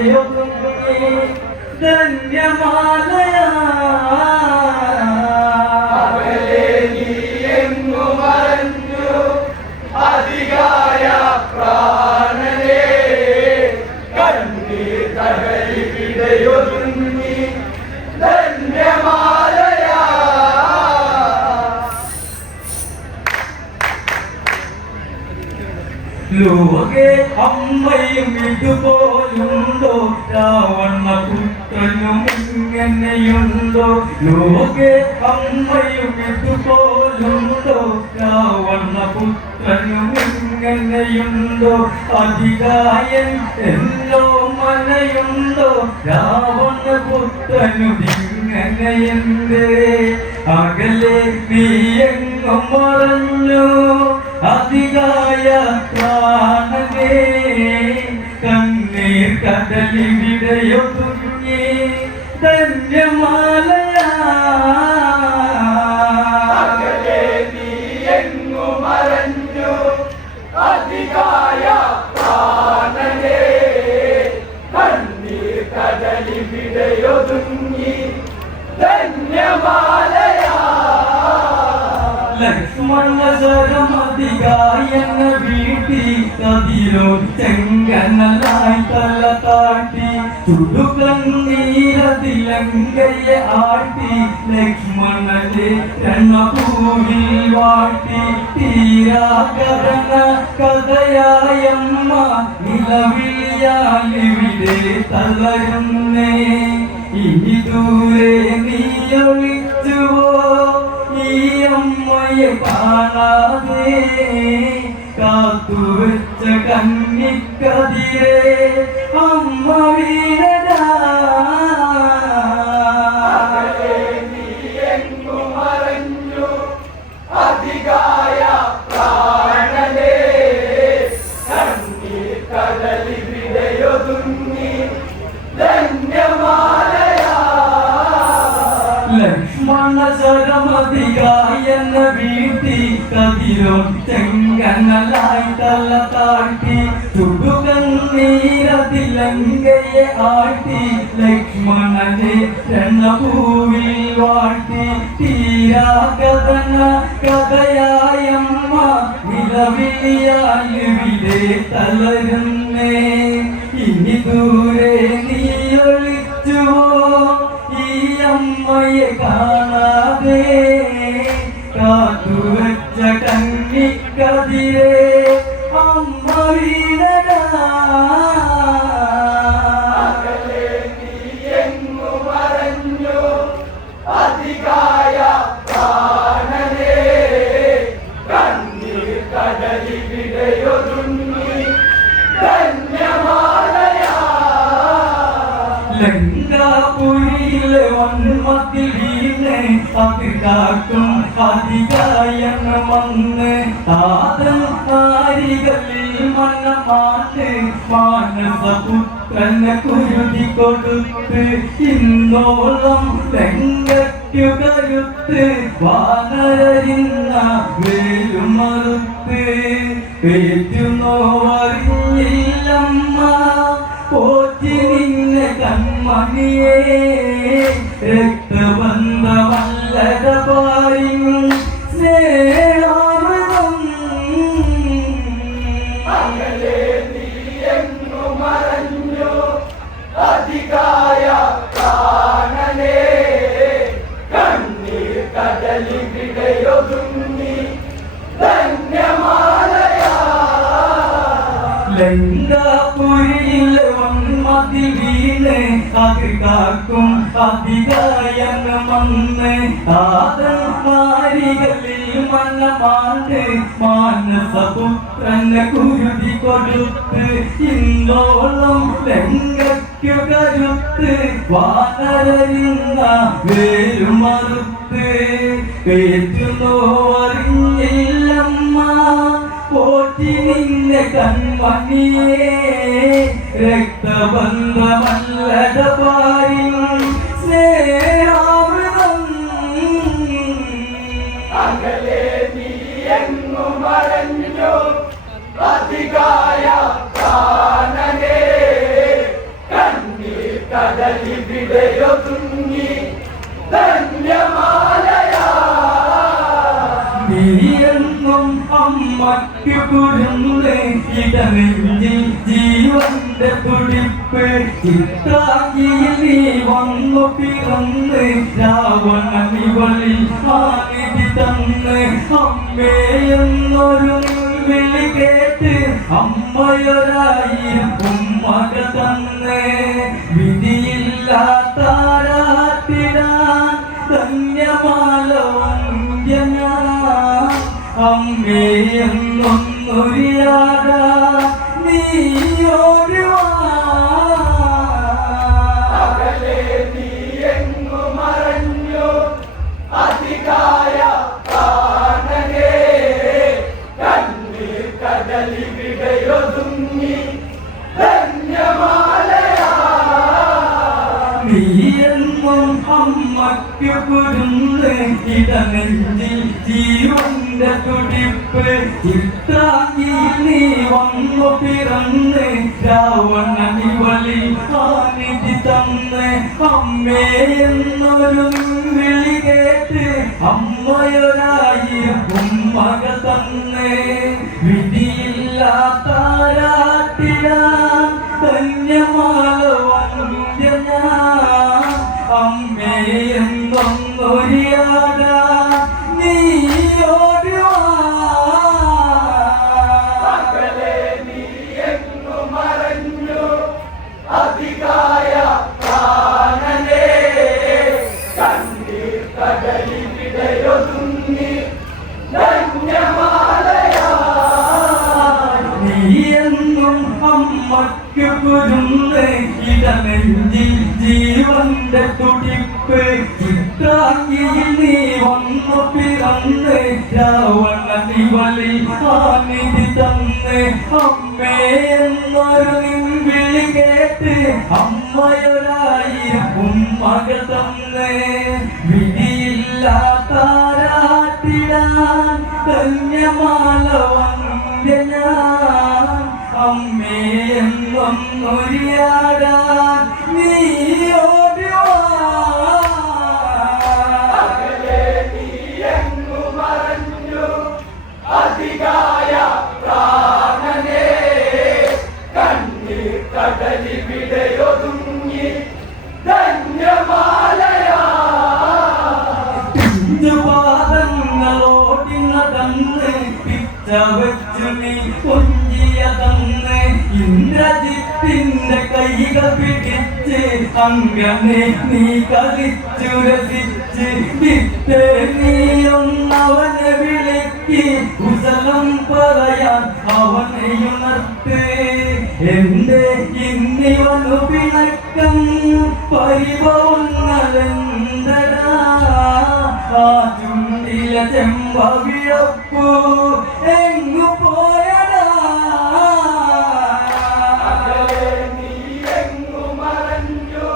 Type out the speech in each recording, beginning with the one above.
വിടയൊതുങ്ങി ധന്യമാലയാ ലോകെ അമ്മയും ഇതുപോലുണ്ടോ രാവണ പുത്രനും ഇങ്ങനെയുണ്ടോ ലോകെ അമ്മയും ഇതുപോലുണ്ടോ രാവണ പുത്രനും ഇങ്ങനെയുണ്ടോ അതികായൻ എന്നോ മനയുണ്ടോ രാവണ പുത്രനു ഇങ്ങനെയുണ്ട് അകലെ നീ എങ്ങും മറഞ്ഞു അതികായ പ്രാണനേ കണ്ണീർ കടലി വിടയൊതുങ്ങി ധന്യമാലയാ അകലെ നീ എങ്ങു മറഞ്ഞു അതികായ പ്രാണനേ കണ്ണീർ കടലി വിടയൊതുങ്ങി ധന്യമാലയാ ലക്ഷ്മണസരമതികായെന്ന വീട്ടി കതിരോ ചെങ്കനലായി തല താട്ടി ചുടുകണ്ണീരതിലങ്കയെ ആട്ടി ലക്ഷ്മണനെ രണഭൂവിൽ വാട്ടി തീരാകരണ കഥയായമ്മ നിലവിളിയാലിവിടെ തളരുന്നേ ഇനി ദൂരെ നീ ഒളിച്ചുവോ ഈ അമ്മയെ കാണാതെ കാത്തുവെച്ച കന്നിക്കതിരെ അമ്മ വീരടാ നീ എങ്ങു മറഞ്ഞു അതികായ പ്രാണനേ കണ്ണീർ കടലി വിടയൊതുങ്ങി ധന്യമാലയാ ലക്ഷ്മണസരമതികായെന്ന വീട്ടി കതിരോ ചെങ്കനലായി തല താട്ടി ചുടുകണ്ണീരതിലങ്കയെ ആട്ടി ലക്ഷ്മണനെ രണഭൂവിൽ വാട്ടി തീരാകഥന കഥയായമ്മ നിലവിളിയാലിവിടെ തളരുന്നേ ഇനി ദൂരെ നീ ഒളിച്ചുവോ ഈ അമ്മയെ കാണാതെ കാത്തുവെച്ച കന്നിക്കതിരെ അമ്മ വീടടാ അകലെ നീ എങ്ങു മറഞ്ഞു അതികായ പ്രാണനേ കണ്ണീർ കടലി വിടയൊതുങ്ങി ധന്യമാലയാ ലങ്കാപുരിയിലെ വന്മത്തിൽ വീണ് അത് കാക്കും അതികായൻ വന്ന് താതൻ നാരികളിൽ മനമാറ്റ് മാനസപുത്രനെ കുരുതി കൊടുത്ത് ഇന്നോളം ലങ്കയ്ക്കു കരുത്ത് വാനരരിന്ന വേലുമറുത്ത് പേറ്റുന്നോവറിഞ്ഞില്ലമ്മ പോറ്റി നിന്നെ കൺമണിയേ രക്തബന്ധമല്ലത പായും സ്നേഹാമൃതം അകലെ നീ എങ്ങു മറഞ്ഞു അതികായ പ്രാണനേ കണ്ണീർ കടലി വിടയൊതുങ്ങി ധന്യമാലയാ ലങ്കാപുരിയിൽ വന്മതി വീണ് അത് കാക്കും അതികായൻ വന്ന് താതൻ നാരികളിൽ മനമാണ്ട് മാനസപുത്രനെ കുരുതി കൊടുത്ത് ഇന്നോളം ലങ്കയ്ക്കു കരുത്ത് വാനരരിന്ന വേലുമറുത്ത് പേറ്റുന്നോ അറിഞ്ഞില്ലമ്മ പോറ്റി നിന്നെ കൺമണിയേ രക്തബന്ധമല്ലത പായും സ്നേഹാമൃതം അകലെ നീ എങ്ങു മറഞ്ഞു അതികായ പ്രാണനേ കടലിവിടെയൊതുങ്ങി ധന്യമാലയാ നീയെന്നും അമ്മയ്ക്ക് കുരുന്ന് ഇടനെഞ്ചിൽ ജീവന്റെ തുടിപ്പ് ചിത്രാക്കിയിൽ നീ വന്നു പിറന്ന് രാവണനിവളിൽ ആനിധി തന്ന് അമ്മേ എന്നൊരു വിളി കേട്ട് അമ്മയൊരായിരം ഉമ്മക തന്ന് വിധിയില്ലാത്താരാട്ടിടാൻ ധന്യമാല വന്ധ്യനാ അമ്മേ എന്നൊന്നൊരിയാടാ നീയോടുവാ അകലെ നീ എങ്ങു മറഞ്ഞു അധികായ പ്രാണനേ കണ്ണീർ കടലിവിടെയൊതുങ്ങി ധന്യമാലയാ നീയെന്നും അമ്മയ്ക്ക് കുരുന്ന് ഇടനെഞ്ചിൽ ജീവന്റെ തുടിപ്പ് ചിത്രാക്കിയിൽ നീ വന്നു പിറന്ന് രാവണനിവളിൽ ആനിധി തന്ന് അമ്മേ എന്നൊരു വിളി കേട്ട് അമ്മയൊരായിരം ഉമ്മക തന്ന് വിധിയില്ലാത്താരാട്ടിടാൻ ധന്യമാല വന്ധ്യനാ അമ്മേ എന്നൊന്നൊരിയാടാ നീയോടുവാ അകലെ നീ എങ്ങു മറഞ്ഞു അധികായ പ്രാണനേ കണ്ണീർ കടലിവിടെയൊതുങ്ങി ധന്യമാലയാ നീയെന്നും അമ്മയ്ക്ക് കുരുന്ന് ഇടനെഞ്ചിൽ ജീവന്റെ തുടിപ്പ് ചിത്രാക്കിയിൽ നീ വന്നു പിറന്ന് രാവണനിവളിൽ ആനിധി തന്ന് അമ്മേ എന്നൊരു വിളി കേട്ട് അമ്മയൊരായിരം ഉമ്മക തന്ന് വിധിയില്ലാത്താരാട്ടിടാൻ ധന്യമാല വന്ധ്യനാ അമ്മേ എന്നൊന്നൊരിയാടാൻ നീയോടുവാ അകലെ നീ എങ്ങു മറഞ്ഞു അധികായ പ്രാണനേ കണ്ണീർ കടലിവിടെയൊതുങ്ങി ധന്യമാലയാ പാദങ്ങളോടി നടന്ന് പിച്ച വെച്ചു നീ കൊഞ്ചിയ തന്ന് ഇന്ദ്രജിത്തിന്റെ കൈകൾ പിടിച്ച് അങ്ങനെ നീ കളിച്ചു രസിച്ച് വിട്ട് നീയൊന്നവനെ വിളിക്ക് കുശലം പറയാൻ അവനെയുണർത്ത് എന്റെ ഇന്നിവനു പിണക്കം പരിഭവങ്ങളെന്തടാ ആ ചുണ്ടില ചെമ്പവിഴപ്പൂ എങ്ങു പോയടാ അകലെ നീ എങ്ങു മറഞ്ഞു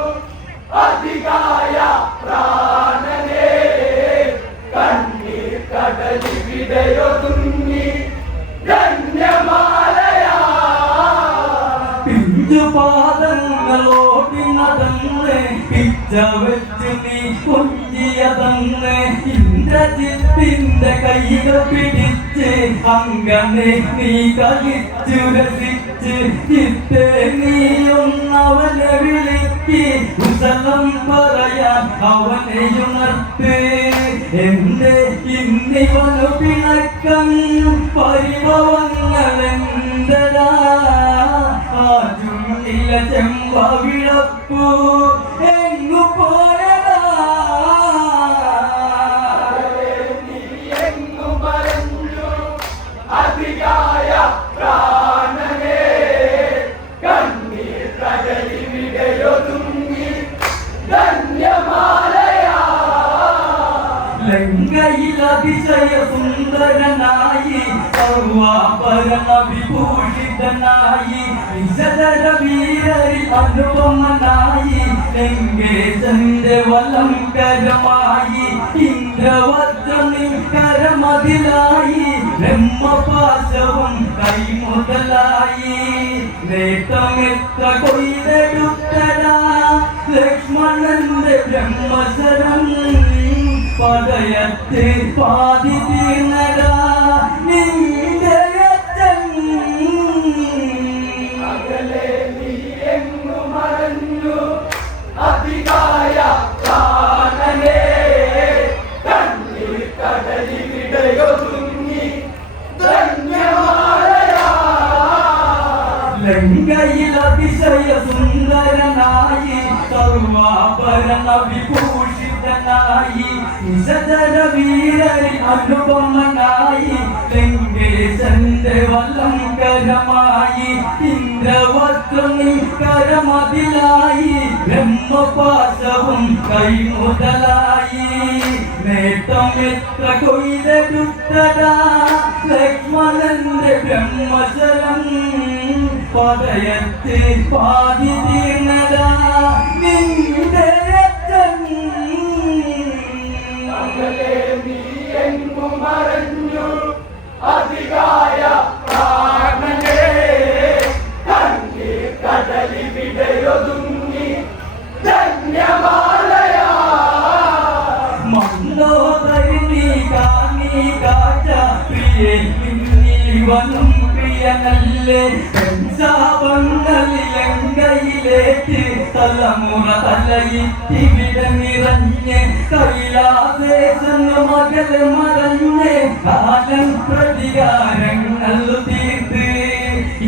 അധികായ പ്രാണനേ കണ്ണീർ കടലിവിടെയൊതുങ്ങി ധന്യമാലയാ പിഞ്ചുപാദങ്ങളോടി നടന്ന് പിച്ച വെച്ച് നീ കൊഞ്ചിയ തന്ന് ഇന്ദ്രജിത്തിന്റെ കൈകൾ പിടിച്ച് അങ്ങനെ നീ കളിച്ചു രസിച്ച് ചിത്തെ നീയൊന്നവനെ വിളിക്ക് കുശലം പറയാൻ അവനെയുണർത്ത് എന്റെ ഇന്നിവനു പിണക്കം പരിഭവങ്ങളെന്തടാ ആ ചുണ്ടില ചെമ്പവിഴപ്പൂ എങ്ങു പോയടാ അകലെ നീ എങ്ങു മറഞ്ഞു അധികായ പ്രാണനേ കണ്ണീർ കടലിവിടെയൊതുങ്ങി ധന്യമാലയാ ലങ്കയിൽ അതിശയ സുന്ദരനായി സർവാഭരണ വിഭൂഷിതനായി വിശദര വീരരിൽ അനുപമനായി ലങ്കേശന്റെ വലംകരമായി ഇന്ദ്രവജ്രനിൽ കരമതിലായി ബ്രഹ്മപാശവും കൈമുതലായി നേട്ടമെത്ര കൊയ്തെടുത്തടാ പടയത്ത് പാതി തീർന്നടാ നിന്റെ അച്ഛൻ അകലെ നീ എങ്ങു മറഞ്ഞു അതികായ പ്രാണനേ കണ്ണീർ കടലിവിടയൊതുങ്ങി ധന്യമാലയാ ലങ്കയിൽ അതിശയ സുന്ദരനായി സർവാഭരണ വിഭൂഷിതനായി നിശചര വീരരിൽ അനുപമനായി ലങ്കേശന്റെ വലങ്കരമായി ഇന്ദ്രവസ്ത്രം കരമതിലായി ബ്രഹ്മപാശവും കൈമുതലായി നേട്ടം എത്ര കൊയ്തെടുത്തടാ ലക്ഷ്മണന്റെ ബ്രഹ്മശരം പടയത്ത് പാതി തീർന്നടാ നിന്റെ അച്ഛൻ അകലെ നീ എങ്ങു മറഞ്ഞു അതികായ പ്രാണനേ കണ്ണീർ കടലിവിടയൊതുങ്ങി ധന്യമാലയാ മന്ദോദരി നീ കാണി കാഴ്ച പ്രിയേ വനും പ്രിയനല്ലേ ലങ്കയിലേക്ക് തലമുറ തലയിട്ടിവിട നിറഞ്ഞ് കൈലാസേശൻ മകൾ മറഞ്ഞ് കാലം പ്രതികാരങ്ങൾ തീർത്ത്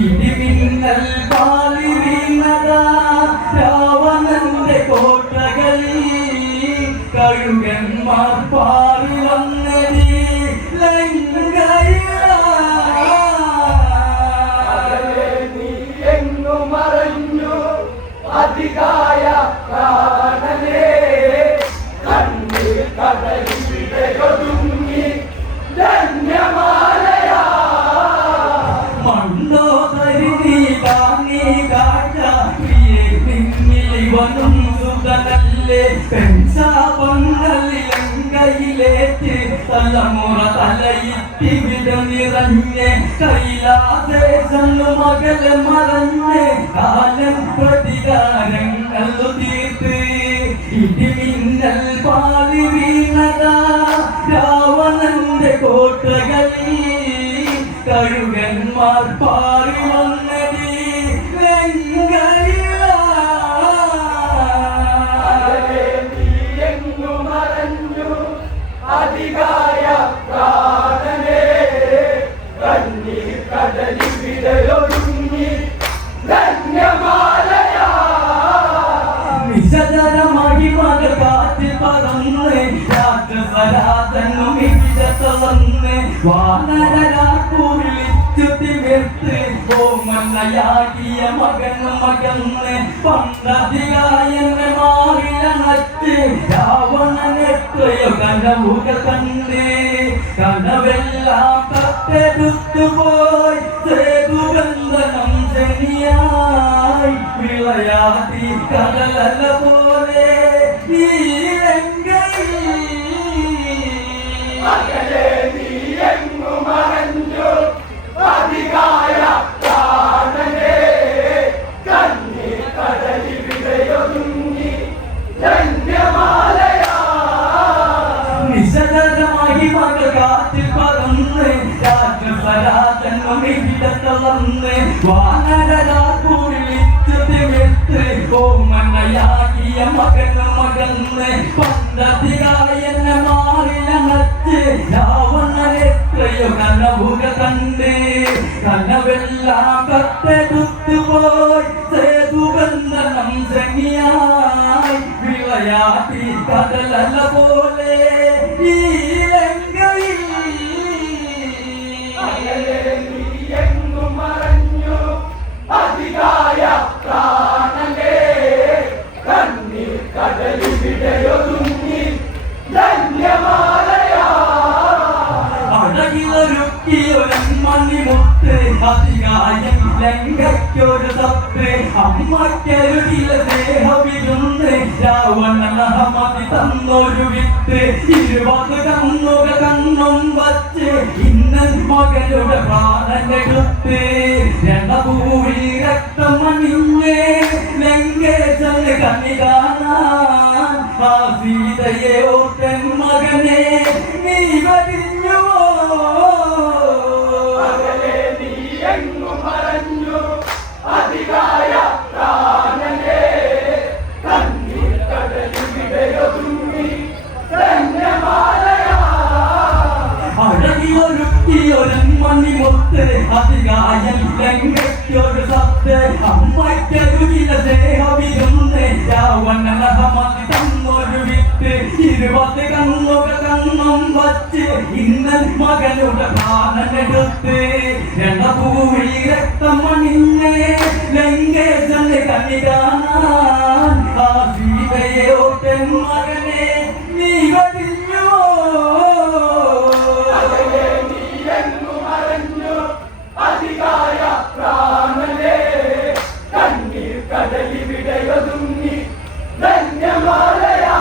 ഇടിമിന്നൽ പാലി വീണതാ രാവണന്റെ കോട്ടകളിൽ കഴുകന്മാർ പാറി വന്നടി ലങ്കയിലാ മറഞ്ഞു അതികായ പ്രാണനേ കണ്ണീർ കടലിവിടയൊതുങ്ങി ധന്യമാലയാ മണ്ടോദരി നീ കാണി കാഴ്ച പ്രിയേ നിന്നിലിവനും സുതനല്ലേ പെൺശാപങ്ങളിൽ ലങ്കയിലേക്ക് തലമുറ തലയിട്ടിവിട നിറഞ്ഞ് കൈലാസേശൻ മകൾ മറഞ്ഞ് കാലം പ്രതികാരങ്ങൾ തീർത്ത് ഇടിമിന്നൽ പാതി വീണതാ രാവണന്റെ കോട്ടകളിൽ കഴുകന്മാർ പാറി വന്നടി ലങ്കയിലാ അതികായ പ്രാണനേ കണ്ണീർ കടലിവിടയൊതുങ്ങി ധന്യമാലയാ വിശദര മഹിമക കാറ്റിൽ പറന്ന് രാക്ഷസരാജനും വിജതളന്ന് വാനരരാക്കൂവിളിച്ചു തിമിർത്ത് ഓമനയാകിയ മകന് മകന്ന് പന്തതിയായെന്ന് മാറിലണച്ച് രാവണനെത്രയോ കനവുകൾ കണ്ട് കനവെല്ലാം തട്ടെടുത്തുപോയി സേതുബന്ധനം ശനിയായി വിളയാതി കടലല പോലെ ഈ ലങ്കയിൽ അകലെ നീ എങ്ങു മറഞ്ഞു അതികായ പ്രാണനേ കണ്ണീർ കടലിവിടയൊതുങ്ങി ധന്യമാലയാ നിശചരമായി മക കാറ്റിൽ പറന്ന് രാക്ഷസരാജനും വിടതളന്ന് വാനരരാക്കൂവിളിച്ചു തിമിർത്ത് ഓമനയാകിയ മകന് മകന്ന് പന്തതികായെന്നെ മാറിലണച്ച് രാവണനെത്രയോ കനവുകൾ കണ്ട് കനവെല്ലാം കത്തെടുത്തുപോയി സേതുബന്ധനം ശനിയായി വിളയാട്ടി കടലല പോലെ ഈ ലങ്കയിൽ അകലെ നീ എങ്ങു മറഞ്ഞു അതികായ പ്രാണനേ കണ്ണീർ കടലിവിടയൊതുങ്ങി ധന്യമാലയാ അഴകിലൊരുക്കിയൊരമ്മണിമുത്ത് അതികായം ലങ്കയ്ക്കൊരു തത്ത് അമ്മയ്ക്കരുകില സ്നേഹവിരുന്ന് രാവണമതി തന്നൊരു വിത്ത് 20 കണ്ണുക കണ്ണും വച്ച് ഇന്നൻ മകനുടെ പ്രാണനെടുത്ത് രണഭൂവിൽ രക്തമണിഞ്ഞ് ലങ്കേശന് കണി കാണാൻ ആ സീതയെ ഓർത്തൻ മകനെ വെടിഞ്ഞുവോ അകലെ നീ എങ്ങു മറഞ്ഞു അതികായ പ്രാണനേ കണ്ണീർ കടലിവിടെയൊതുങ്ങി ധന്യമാലയാ അഴകിയൊരുക്കിയൊരു മണിമുത്ത് അതികായൽ ലങ്കയ്ക്കൊരു സത്ത് അമ്മയ്ക്കൊരുവില സ്നേഹവിരുന്ന് രാവണ റഹമത്ത് തന്നൊരു വിത്ത് 20 കണ്ണുകൾ കണ്ണും വച്ച് ഇന്നൽ മകനുടെ പ്രാണനെടുത്ത് രണഭൂമി രക്തമണിഞ്ഞ് ലങ്കേശന്റെ കണി കാണാൻ ആ സീതയെ ഓട്ടൻ മകനെ നീ വെടിഞ്ഞുവോ അകലെ നീ എങ്ങു മറഞ്ഞു അതികായ പ്രാണനേ കണ്ണീർ കടലിവിടെയൊതുങ്ങി ധന്യമാലയാ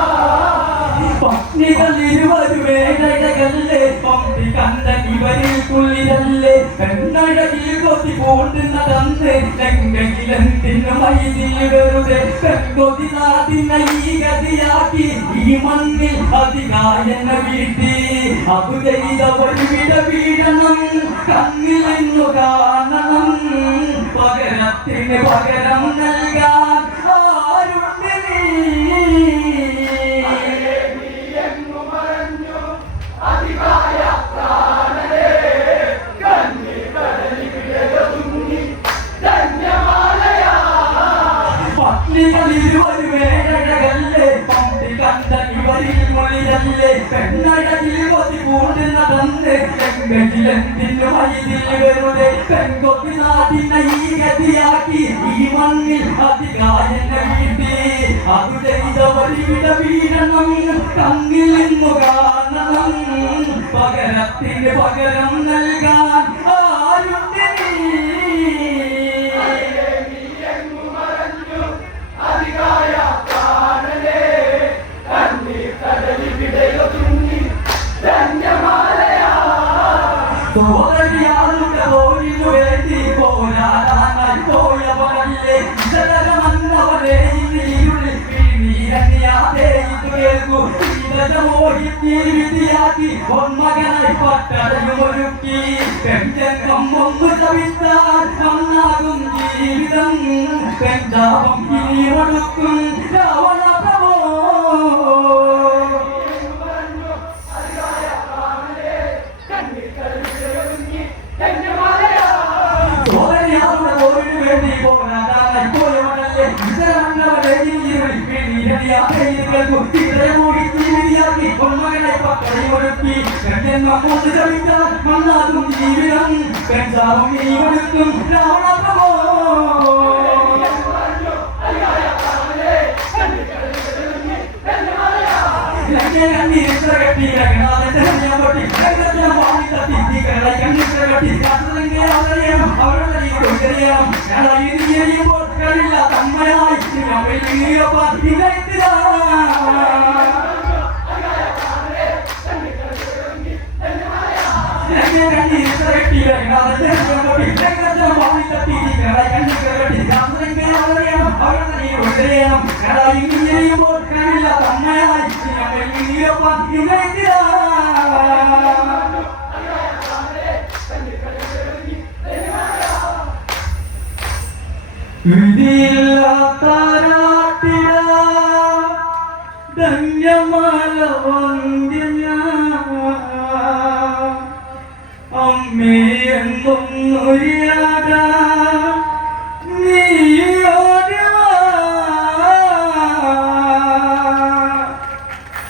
പത്നികളിരുവരുവേടകല്ലേ പമ്പി കണ്ടൻ ഇവരിൽ കുളിരല്ലേ പെണ്ണഴകിൽ കൊതി പൂണ്ടുന്ന തന്ന് ലങ്കയിലെന്തിനു മൈതിൽ വെറുതെ പെൺകൊതി നാട്ടിനെ ഈ ഗതിയാക്കി ഈ മണ്ണിൽ അതികായന വീട്ടി അതു ചെയ്ത ഒരു വീഴണം കണ്ണിൽ നിന്നു കാണണം പകരത്തിന് പകരം നൽകാൻ ആരുണ്ട് നീ അതികായ പ്രാണനേ കണ്ണീർ കടലിവിടെയൊതുങ്ങി ധന്യമാലയാ പത്നികളിരുവരുവേടകല്ലേ പമ്പി കണ്ടൻ ഇവരിൽ മൊഴിയല്ലേ പെണ്ണഴകിൽ കൊതി കൂടുന്ന തന്ന് ലങ്കയിലെന്തിനു മൈതിൽ വെറുതെ പെൺകൊത്തി നാട്ടിനെ ഈ ഗതിയാക്കി ഈ മണ്ണിൽ അതികായന വീട്ടി അതു ചെയ്ത വരിവിട വീഴണം കണ്ണിൽ നിന്നു കാണണം പകരത്തിന് പകരം നൽകാൻ ആരുണ്ട് നീ അതികായ പ്രാണനേ കണ്ണീർ കടലിവിടെയൊതുങ്ങി ധന്യമാലയാ സോദരിയാളുടെ പോരിനു വേണ്ടി പോരാടാനായി പോയവരല്ലേ ജനമന്നവരെ ഇരുളിൽ നീരണിയാതെ ഇത് കേൾക്കൂ വിധിയാക്കി പൊന്മകനായി പട്ടടയുമൊരുക്കി പെൺജന്മം ഒന്ന് തവിത്താൻ നന്നാകും ജീവിതം പെൺതാപം ഇനി ഒടുക്കും രാവണ പ്രഭോ കണ്ണീർ കടലിവിടെയൊതുങ്ങി ധന്യമാലയാ സോദരിയാളുടെ പോരിനു വേണ്ടി പോരാടാനായി പോയവരല്ലേ ജനമന്നവരെ ഇരുളിൽ നീരണിയാതെ ഇത് കേൾക്കൂ വിധിയാക്കി പൊന്മകനായി പട്ടടയുമൊരുക്കി പെൺജന്മം ഒന്ന് തവിത്താൻ നന്നാകും ജീവിതം പെൺതാപം ഇനി ഒടുക്കും രാവണ പ്രഭോ ധന്യമാല അമ്മേ എന്നും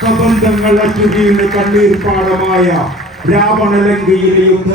കബന്ധങ്ങൾ അറ്റുകീണ് കണ്ണീർ പാടമായ രാവണലങ്കയിലെ യുദ്ധ